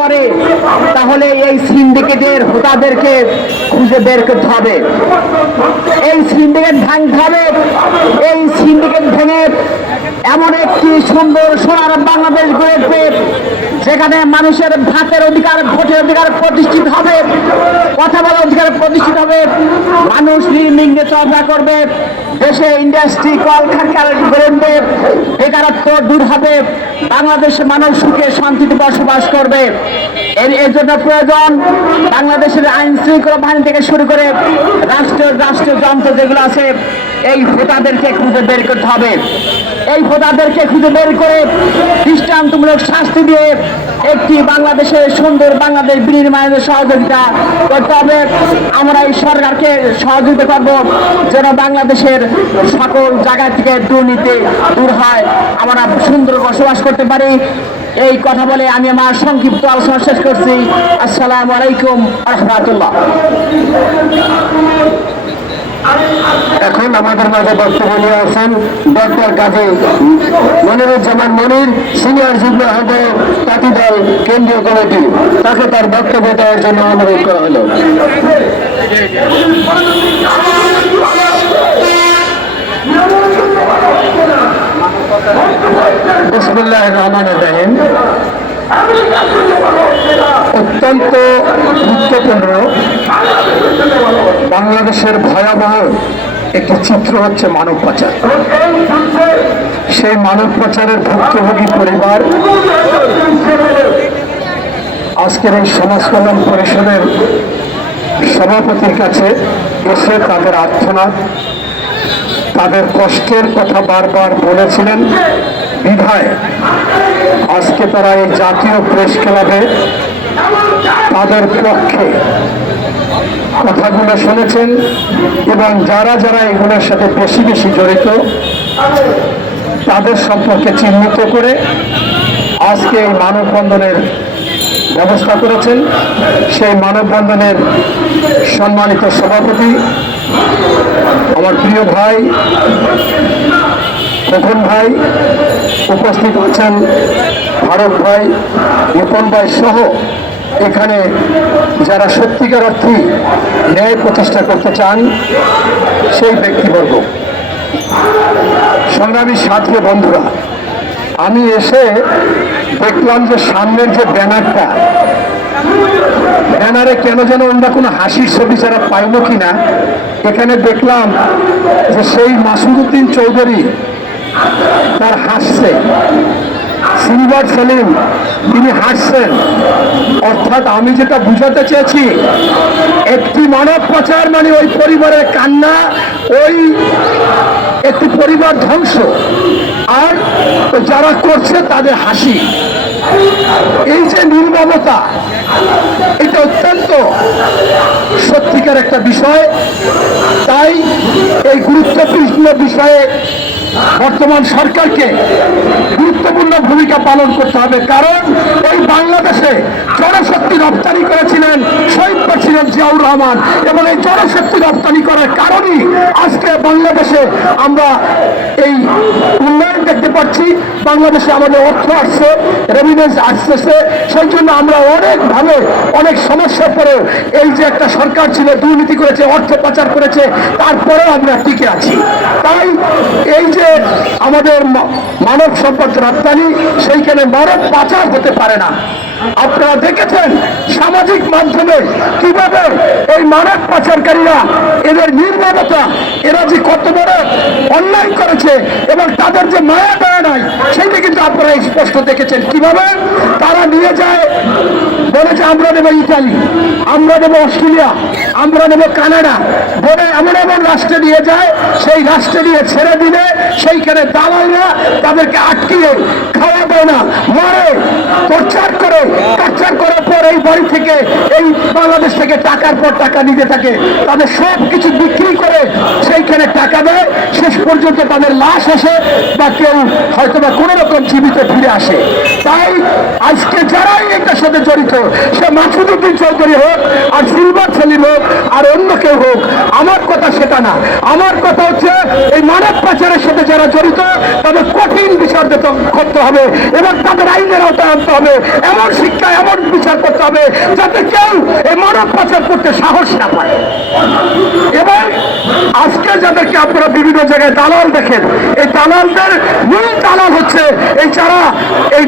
করে তাহলে এই সিন্ডিকেটের হোতাদেরকে খুঁজে বের করতে হবে। এই সিন্ডিকেট ভাঙতে হবে। এই সিন্ডিকেট ভেঙে এমন একটি সুন্দর সোনার বাংলাদেশ গড়ে উঠবে যেখানে মানুষের ভাতের অধিকার, ভোটের অধিকার প্রতিষ্ঠিত হবে, কথা বলার অধিকার প্রতিষ্ঠিত হবে, মানুষ নির্বিঘ্নে চলাফেরা করবে, দেশে ইন্ডাস্ট্রি কলকারখানা গড়ে উঠবে, বেকারত্ব দূর হবে, বাংলাদেশের মানুষ সুখে শান্তিতে বসবাস করবে। এর জন্য প্রয়োজন বাংলাদেশের আইন শৃঙ্খলা বাহিনী থেকে শুরু করে রাষ্ট্রীয় যন্ত্র যেগুলো আছে এই ভোটারদেরকে খুঁজে বের করতে হবে। এই ভোটারদেরকে খুঁজে বের করে দৃষ্টান্তমূলক শাস্তি দিয়ে একটি বাংলাদেশের সুন্দর বাংলাদেশ বিনির্মাণের সহযোগিতা করতে হবে। আমরা এই সরকারকে সহযোগিতা করব যেন বাংলাদেশের সকল জায়গা থেকে দুর্নীতি দূর হয়, আমরা সুন্দর বসবাস করতে পারি। এই কথা বলে আমি আমার সংক্ষিপ্ত আলোচনা শেষ করছি। আসসালামু আলাইকুম ওয়া রাহমাতুল্লাহ। এখন আমাদের মাঝে বক্তব্য নিয়ে আছেন ডক্টর কাজী মনিরুজ্জামান মনির, সিনিয়র যুগ্ম আহ্বায়ক তাঁতিদল কেন্দ্রীয় কমিটি। তাকে তার বক্তব্য দেওয়ার জন্য অনুরোধ করা হলো। বিসমিল্লাহির রহমানির রহিম। অত্যন্ত গুরুত্বপূর্ণ বাংলাদেশের ভয়াবহ একটি চিত্র হচ্ছে মানব পাচার। সেই মানব পাচারের ভুক্তভোগী পরিবার আজকের এই সমাজ কল্যাণ পরিষদের সভাপতির কাছে এসে তাদের আর্তনাদ, তাদের কষ্টের কথা বারবার বলেছিলেন বিধায় আজকে তারা এই জাতীয় প্রেস ক্লাবে তাদের পক্ষে কথাগুলো শুনেছেন এবং যারা যারা এগুলোর সাথে বেশি বেশি জড়িত তাদের সম্পর্কে চিহ্নিত করে আজকে এই মানববন্ধনের ব্যবস্থা করেছেন। সেই মানববন্ধনের সম্মানিত সভাপতি আমার প্রিয় ভাই খোকন ভাই, উপস্থিত হচ্ছেন ফারুক ভাই, রিপন ভাই সহ এখানে যারা সত্যিকার অর্থে ন্যায় প্রতিষ্ঠা করতে চান সেই ব্যক্তিবর্গ। সংগ্রামী সাথী বন্ধুরা, আমি এসে দেখলাম যে সামনের যে ব্যানারে কেন যেন আমরা কোনো হাসির ছবি যারা পাইল কিনা, এখানে দেখলাম যে সেই মাসুদউদ্দিন চৌধুরী তার হাসছে, সিলভার সেলিম তিনি হাসছেন। অর্থাৎ আমি যেটা বুঝাতে চেয়েছি, একটি মানব পাচার মানে ওই পরিবারের কান্না, ওই একটি পরিবার ধ্বংস, আর যারা করছে তাদের হাসি। এই যে নির্মমতা, এটা অত্যন্ত সত্যিকার একটা বিষয়। তাই এই গুরুত্বপূর্ণ বিষয়ে বর্তমান সরকারকে গুরুত্বপূর্ণ ভূমিকা পালন করতে হবে। কারণ এই বাংলাদেশে জনশক্তি রপ্তানি করেছিলেন শহীদ প্রেসিডেন্ট জিয়াউর রহমান, এবং এই জনশক্তি রপ্তানি করার কারণেই আজকে বাংলাদেশে আমরা এই উন্নয়ন দেখতে পাচ্ছি। বাংলাদেশে আমাদের অর্থ আসছে, রেভিনিউ আসতেছে, সেই জন্য আমরা অনেকভাবে অনেক সমস্যার পরে এই যে একটা সরকার ছিল দুর্নীতি করেছে, অর্থ পাচার করেছে, তারপরে আমরা টিকে আছি। তাই এই যে আমাদের মানব সম্পদ রপ্তানি, সেইখানে মানব পাচার হতে পারে না। আপনারা দেখেছেন সামাজিক মাধ্যমে কিভাবে এই মানব পাচারকারীরা এদের নির্মমতা, এরা যে কত বড় অন্যায় করেছে এবং তাদের যে মায়া দয়া নাই সেইটা কিন্তু আপনারা স্পষ্ট দেখেছেন। কিভাবে তারা নিয়ে যায়, বলে যে আমরা নেব ইতালি, আমরা নেব অস্ট্রেলিয়া, আমরা নেব কানাডা, বলে এমন এমন রাষ্ট্রে নিয়ে যায়। সেই রাষ্ট্রে নিয়ে ছেড়ে দিলে সেইখানে দালালরা তাদেরকে আটকিয়ে খাওয়া দেয় না, মারে, টর্চার করে, টর্চার করার পর এই বাড়ি থেকে এই বাংলাদেশ কাছ থেকে টাকার পর টাকা নিতে থাকে, তাদের সব কিছু বিক্রি করে সেইখানে টাকা দেয়, শেষ পর্যন্ত তাদের লাশ আসে বা কেউ হয়তো বা কোনো রকম জীবিত ফিরে আসে। তাই আজকে যারাই এটার সাথে জড়িত, সে মাসুদউদ্দিন চৌধুরী হোক আর সিলভার সেলিম হোক আর অন্য কেউ হোক, আমার কথা সেটা না। আমার কথা হচ্ছে এই মানব পাচারের সাথে যারা জড়িত তাদের কঠিন বিচার করতে হবে এবং তাদের আইনের আওতায় আনতে হবে, এমন শিক্ষা এমন বিচার করতে হবে যাতে কেউ এই মানব পাচার করতে সাহস না পায়। এবং আজকে যাদেরকে আপনারা বিভিন্ন জায়গায় দালাল দেখেন, এই দালালদের মূল দালাল হচ্ছে এই যারা এই